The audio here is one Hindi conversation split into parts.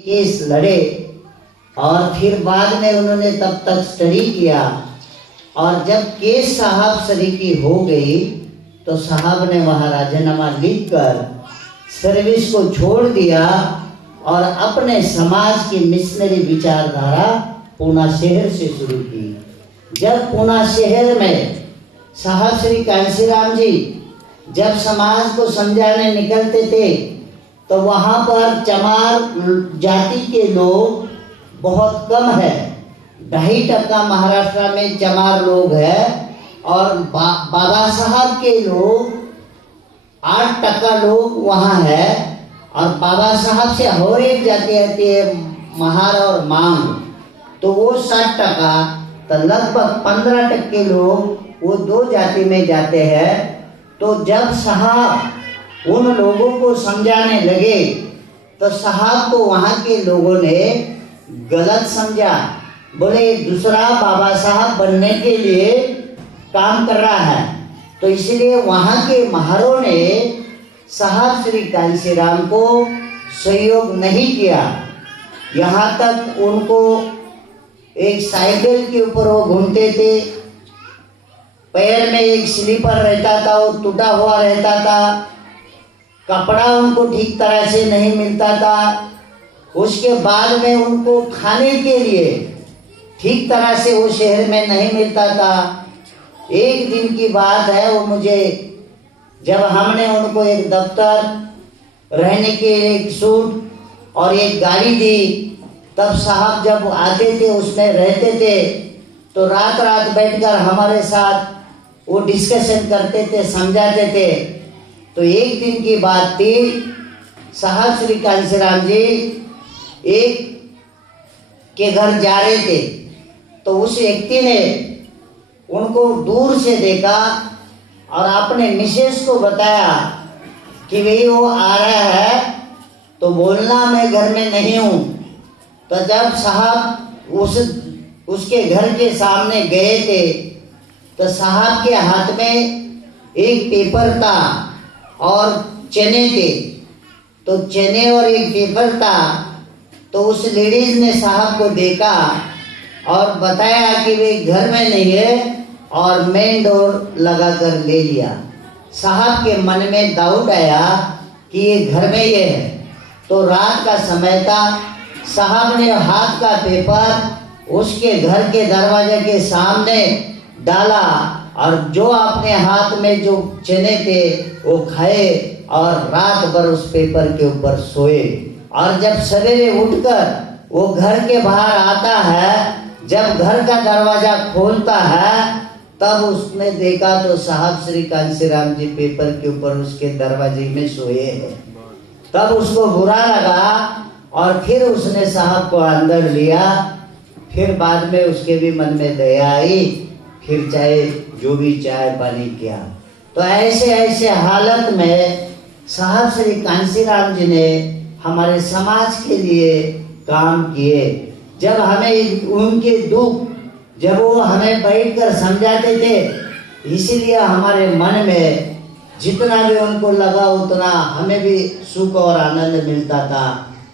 केस लड़े और फिर बाद में उन्होंने तब तक स्टडी किया और जब केस साहब सरी की हो गई तो साहब ने वहाँ राजीनामा लिखकर सर्विस को छोड़ दिया और अपने समाज की मिशनरी विचारधारा पूना शहर से शुरू की। जब पूना शहर में साहब श्री कांशीराम जी जब समाज को समझाने निकलते थे तो वहाँ पर चमार जाति के लोग बहुत कम है, 2.5% महाराष्ट्र में चमार लोग है और बाबा साहब के लोग 8% लोग वहाँ है और बाबा साहब से और एक जाति आती है महार और मांग, तो वो 60%, तो लगभग 15% लोग वो 2 जाति में जाते हैं। तो जब साहब उन लोगों को समझाने लगे तो साहब को वहाँ के लोगों ने गलत समझा, बोले दूसरा बाबा साहब बनने के लिए काम कर रहा है, तो इसलिए वहाँ के महारों ने साहब श्री कांशीराम को सहयोग नहीं किया। यहाँ तक उनको एक साइकिल के ऊपर वो घूमते थे, पैर में एक स्लीपर रहता था, वो टूटा हुआ रहता था, कपड़ा उनको ठीक तरह से नहीं मिलता था, उसके बाद में उनको खाने के लिए ठीक तरह से वो शहर में नहीं मिलता था। एक दिन की बात है, वो मुझे जब हमने उनको एक दफ्तर, रहने के एक सूट और एक गाड़ी दी, तब साहब जब आते थे उसमें रहते थे तो रात रात बैठकर हमारे साथ वो डिस्कशन करते थे, समझाते थे। तो एक दिन की बात थी, साहब श्री कांशीराम जी एक के घर जा रहे थे तो उस व्यक्ति ने उनको दूर से देखा और अपने मिसेस को बताया कि भाई वो आ रहा है, तो बोलना मैं घर में नहीं हूँ। तो जब साहब उसके घर के सामने गए थे तो साहब के हाथ में एक पेपर था और चने थे, तो चने और एक पेपर था। तो उस लेडीज ने साहब को देखा और बताया कि वे घर में नहीं है और मेन डोर लगा कर ले लिया। साहब के मन में डाउट आया कि ये घर में ये है। तो रात का समय था, साहब ने हाथ का पेपर उसके घर के दरवाजे के सामने डाला और जो अपने हाथ में जो चने थे वो खाए और रात भर उस पेपर के ऊपर सोए। और जब सवेरे उठकर वो घर के बाहर आता है, जब घर का दरवाजा खोलता है तब उसने देखा तो साहब श्री कांशीराम जी पेपर के ऊपर उसके दरवाजे में सोए हैं। तब उसको बुरा लगा और फिर उसने साहब को अंदर लिया। फिर बाद में उसके भी मन में दया आई, फिर चाहे जो भी चाय पानी किया। तो ऐसे ऐसे हालत में साहब श्री कांशीराम जी ने हमारे समाज के लिए काम किए। जब हमें उनके दुख जब वो हमें बैठकर समझाते थे, इसीलिए हमारे मन में जितना भी उनको लगा उतना हमें भी सुख और आनंद मिलता था।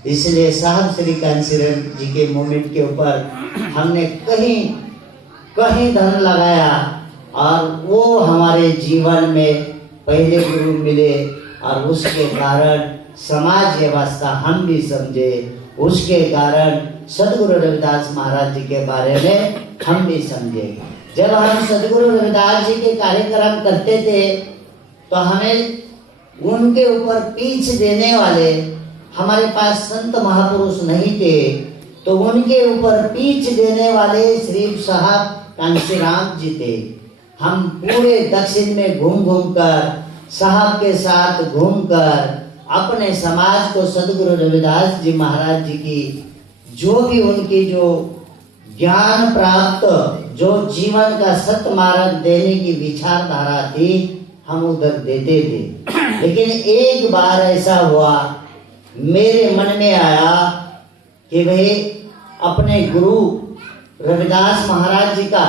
इसलिए साहब श्री कांशीराम जी के मोमेंट के ऊपर हमने कहीं कहीं धन लगाया और वो हमारे जीवन में पहले गुरु मिले और उसके कारण समाज व्यवस्था हम भी समझे, उसके कारण सदगुरु रविदास महाराज जी के बारे में हम भी समझे। जब हम सदगुरु रविदास जी के कार्यक्रम करते थे तो हमें उनके ऊपर पीछ देने वाले, हमारे पास संत महापुरुष नहीं थे, तो उनके ऊपर पीछ देने वाले श्री साहब कांशीराम जी थे। हम पूरे दक्षिण में घूम घूम कर साहब के साथ घूमकर अपने समाज को सदगुरु रविदास जी महाराज जी की जो भी उनकी जो ज्ञान प्राप्त, जो जीवन का सत्य मार्ग देने की विचारधारा थी, हम उधर देते थे। लेकिन एक बार ऐसा हुआ, मेरे मन में आया कि भाई अपने गुरु रविदास महाराज जी का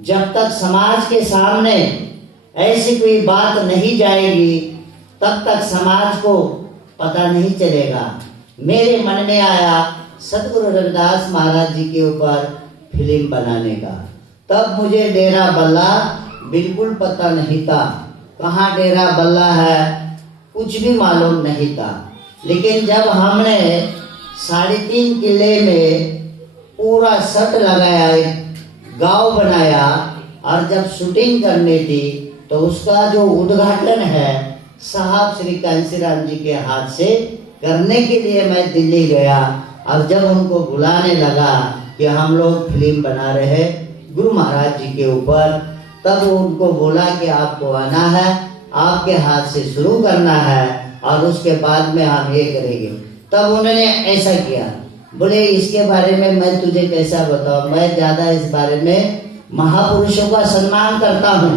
जब तक समाज के सामने ऐसी कोई बात नहीं जाएगी तब तक समाज को पता नहीं चलेगा। मेरे मन में आया सतगुरु रविदास महाराज जी के ऊपर फिल्म बनाने का। तब मुझे डेरा बल्ला बिल्कुल पता नहीं था, कहाँ डेरा बल्ला है कुछ भी मालूम नहीं था। लेकिन जब हमने 3.5 किले में पूरा सेट लगाया, एक गांव बनाया, और जब शूटिंग करनी थी तो उसका जो उद्घाटन है साहब श्री कांशीराम जी के हाथ से करने के लिए मैं दिल्ली गया। और जब उनको बुलाने लगा कि हम लोग फिल्म बना रहे हैं गुरु महाराज जी के ऊपर, तब उनको बोला कि आपको आना है, आपके हाथ से शुरू करना है और उसके बाद में हम ये करेंगे। तब उन्होंने ऐसा किया, बोले इसके बारे में मैं तुझे कैसा बताऊं, मैं ज़्यादा इस बारे में महापुरुषों का सम्मान करता हूँ,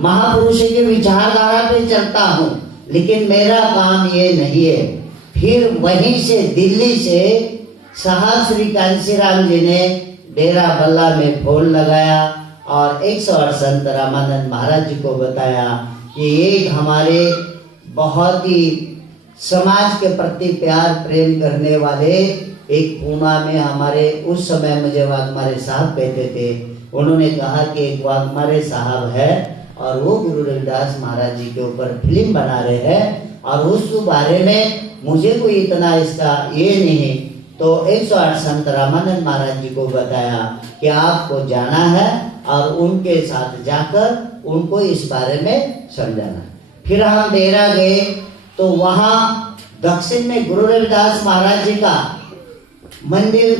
महापुरुषों की विचारधारा पे चलता हूँ, लेकिन मेरा काम ये नहीं है। फिर वहीं से दिल्ली से साहब श्री कांशीराम जी ने डेरा बल्ला में फोन लगाया और 108 संत रामानंद महाराज जी को बताया कि एक हमारे बहुत ही समाज के प्रति प्यार प्रेम करने वाले एक पूना में हमारे उस समय मुझे वाघमारे साहब कहते थे, उन्होंने कहा कि एक वाघमारे साहब है और वो गुरु रविदास महाराज जी के ऊपर फिल्म बना रहे हैं और उस बारे में मुझे कोई इतना इसका ये नहीं। तो 108 संत रामानंद महाराज जी को बताया कि आपको जाना है और उनके साथ जाकर उनको इस बारे में समझाना। फिर हम डेरा गए तो वहाँ दक्षिण में गुरु रविदास महाराज जी का मंदिर